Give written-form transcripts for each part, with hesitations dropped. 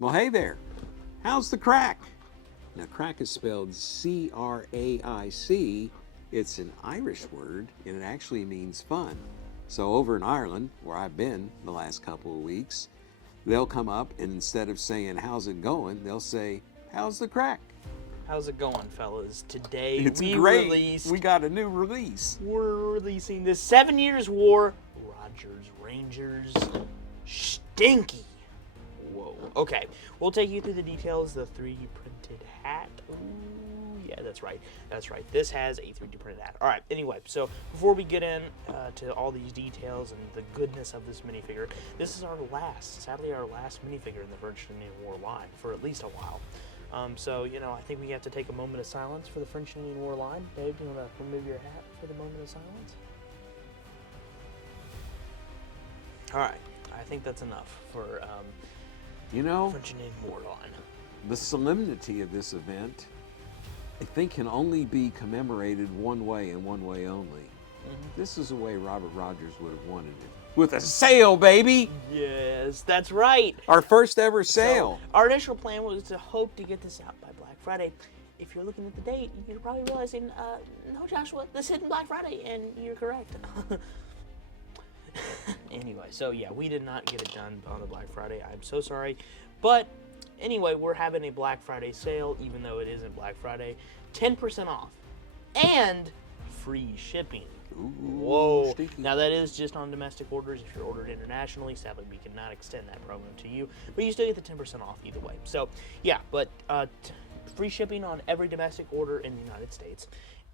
Well, hey there. How's the crack? Now, crack is spelled C-R-A-I-C. It's an Irish word, and it actually means fun. So over in Ireland, where I've been the last couple of weeks, they'll come up, and instead of saying, how's it going, they'll say, how's the crack? How's it going, fellas? Today It's we great. We got a new release. We're releasing the 7 Years War Rogers Rangers Stinky. Whoa. Okay, we'll take you through the details. The 3D printed hat. Ooh, yeah, that's right. That's right. This has a 3D printed hat. All right. Anyway, so before we get in to all these details and the goodness of this minifigure, this is sadly our last minifigure in the French Indian War line for at least a while. So, I think we have to take a moment of silence for the French Indian War line. Dave, do you want to remove your hat for the moment of silence? All right. I think that's enough for French Indian War line. The solemnity of this event, I think, can only be commemorated one way and one way only. Mm-hmm. This is the way Robert Rogers would have wanted it. With a sale, baby! Yes, that's right. Our first ever sale. So, our initial plan was to hope to get this out by Black Friday. If you're looking at the date, you're probably realizing, no, Joshua, this isn't Black Friday, and you're correct. Anyway, so yeah, we did not get it done on the Black Friday. I'm so sorry. But anyway, we're having a Black Friday sale, even though it isn't Black Friday. 10% off. And free shipping. Ooh, whoa. Stinky. Now that is just on domestic orders. If you're ordered internationally, sadly we cannot extend that program to you. But you still get the 10% off either way. So yeah, but free shipping on every domestic order in the United States.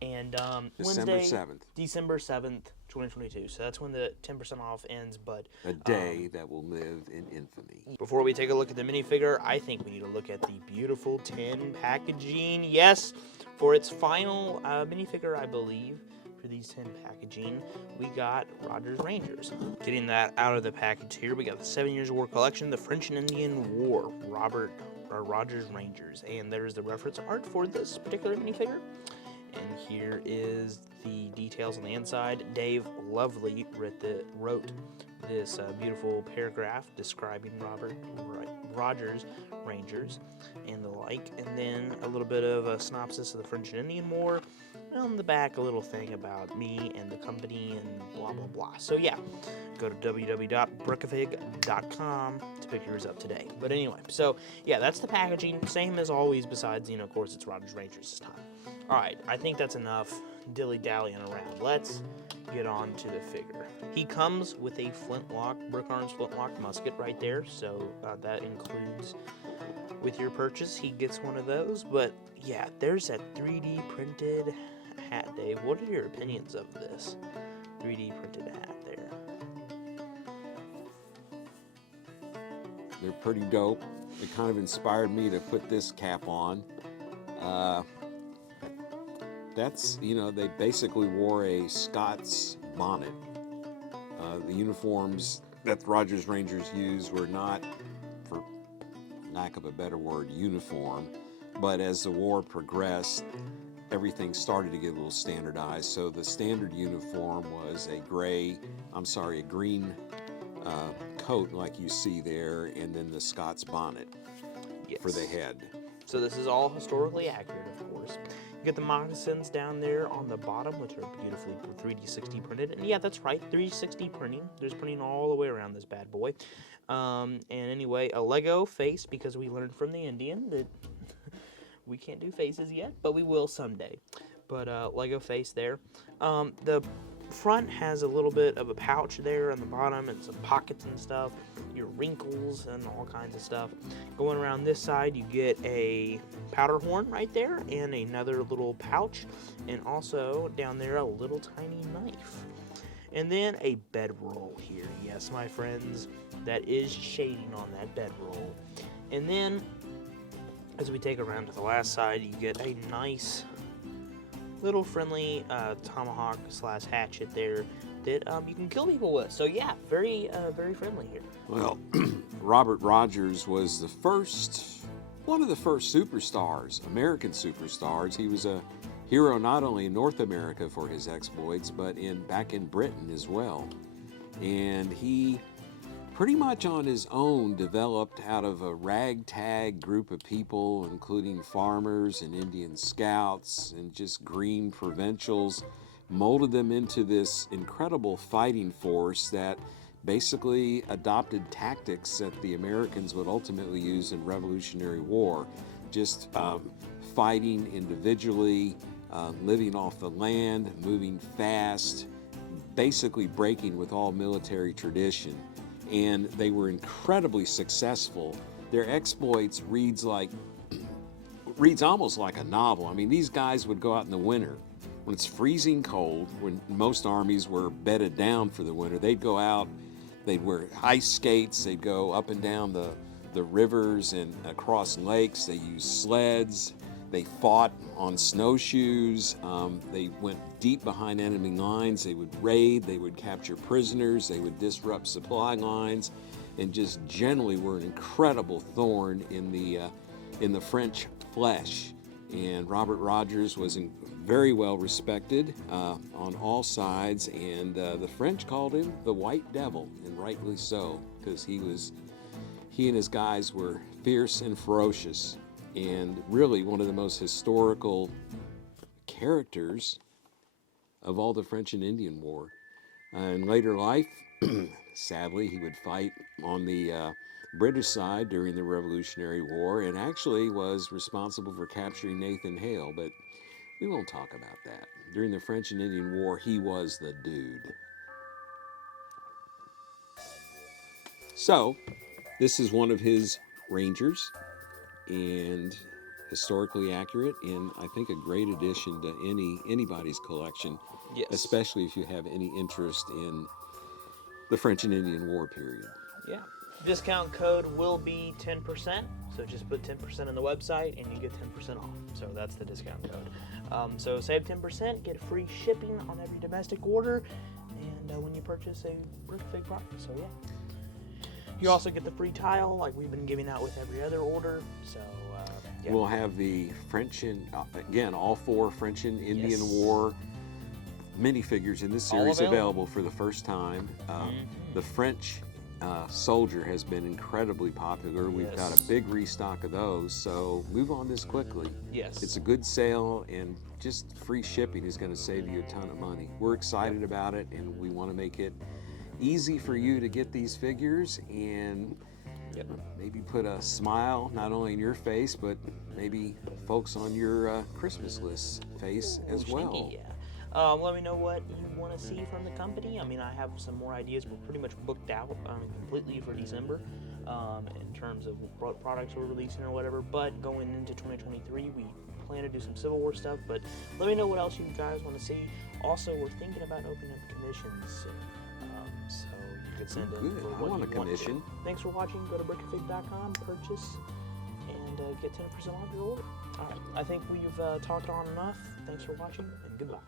And December 7th. December 7th, 2022. So that's when the 10% off ends. But a day that will live in infamy. Before we take a look at the minifigure, I think we need to look at the beautiful tin packaging. Yes, for its final minifigure, I believe, for these 10 packaging, we got Rogers Rangers. Getting that out of the package here, we got the 7 Years War collection, the French and Indian War, Rogers Rangers. And there's the reference art for this particular minifigure. And here is the details on the inside. Dave Lovely wrote this beautiful paragraph describing Rogers Rangers and the like. And then a little bit of a synopsis of the French and Indian War. And on the back, a little thing about me and the company and blah, blah, blah. So yeah, go to www.brickafig.com to pick yours up today. But anyway, so yeah, that's the packaging. Same as always, besides, of course, it's Rogers Rangers this time. All right, I think that's enough dilly-dallying around. Let's get on to the figure. He comes with a Brick Arms flintlock musket right there, so that includes with your purchase. He gets one of those, but yeah, there's that 3D printed hat, Dave. What are your opinions of this 3D printed hat there? They're pretty dope. It kind of inspired me to put this cap on. They basically wore a Scots bonnet. The uniforms that the Rogers Rangers used were not, for lack of a better word, uniform. But as the war progressed, everything started to get a little standardized. So the standard uniform was a green coat like you see there, and then the Scots bonnet for the head. So this is all historically accurate, of course. You get the moccasins down there on the bottom, which are beautifully 3D printed. And yeah, that's right, 360 printing. There's printing all the way around this bad boy. And anyway, a Lego face, because we learned from the Indian that we can't do faces yet, but we will someday. But Lego face there. The front has a little bit of a pouch there on the bottom and some pockets and stuff, your wrinkles and all kinds of stuff. Going around this side, you get a powder horn right there and another little pouch, and also down there a little tiny knife. And then a bedroll here. Yes, my friends, that is shading on that bedroll. And then as we take around to the last side, you get a nice little friendly tomahawk / hatchet there that you can kill people with. So yeah, very friendly here. Well, Robert Rogers was one of the first superstars, American superstars. He was a hero not only in North America for his exploits, but back in Britain as well. And he pretty much on his own developed out of a ragtag group of people, including farmers and Indian scouts and just green provincials, molded them into this incredible fighting force that basically adopted tactics that the Americans would ultimately use in Revolutionary War. Just fighting individually, living off the land, moving fast, basically breaking with all military tradition. And they were incredibly successful. Their exploits reads almost like a novel. I mean, these guys would go out in the winter when it's freezing cold, when most armies were bedded down for the winter. They'd go out, they'd wear ice skates, they'd go up and down the rivers and across lakes. They used sleds. They fought on snowshoes. They went deep behind enemy lines. They would raid. They would capture prisoners. They would disrupt supply lines, and just generally were an incredible thorn in the French flesh. And Robert Rogers was very well respected on all sides, and the French called him the White Devil, and rightly so, because he and his guys were fierce and ferocious, and really one of the most historical characters of all the French and Indian War. In later life, sadly, he would fight on the British side during the Revolutionary War, and actually was responsible for capturing Nathan Hale, but we won't talk about that. During the French and Indian War, he was the dude. So, this is one of his Rangers, and historically accurate, and I think a great addition to anybody's collection, Yes. especially if you have any interest in the French and Indian War period. Yeah. Discount code will be 10%, so just put 10% on the website and you get 10% off. So that's the discount code. So save 10%, get free shipping on every domestic order, and when you purchase a Brickafig product. So yeah. You also get the free tile, like we've been giving out with every other order. So yeah. We'll have the French and, again, all 4 French and Indian Yes. War minifigures in this series available for the first time. The French soldier has been incredibly popular. We've got a big restock of those, so move on this quickly. Yes. It's a good sale, and just free shipping is going to save you a ton of money. We're excited about it, and we want to make it easy for you to get these figures and maybe put a smile not only in your face, but maybe folks on your Christmas list face as well. Stinky, let me know what you want to see from the company. I mean, I have some more ideas. We're pretty much booked out completely for December in terms of what products we're releasing or whatever. But going into 2023, we plan to do some Civil War stuff. But let me know what else you guys want to see. Also, we're thinking about opening up commissions. So you could send in for what I want a you want to. commission. Thanks for watching. Go to brickafig.com, purchase, and get 10% off your order. All right. I think we've talked on enough. Thanks for watching, and goodbye.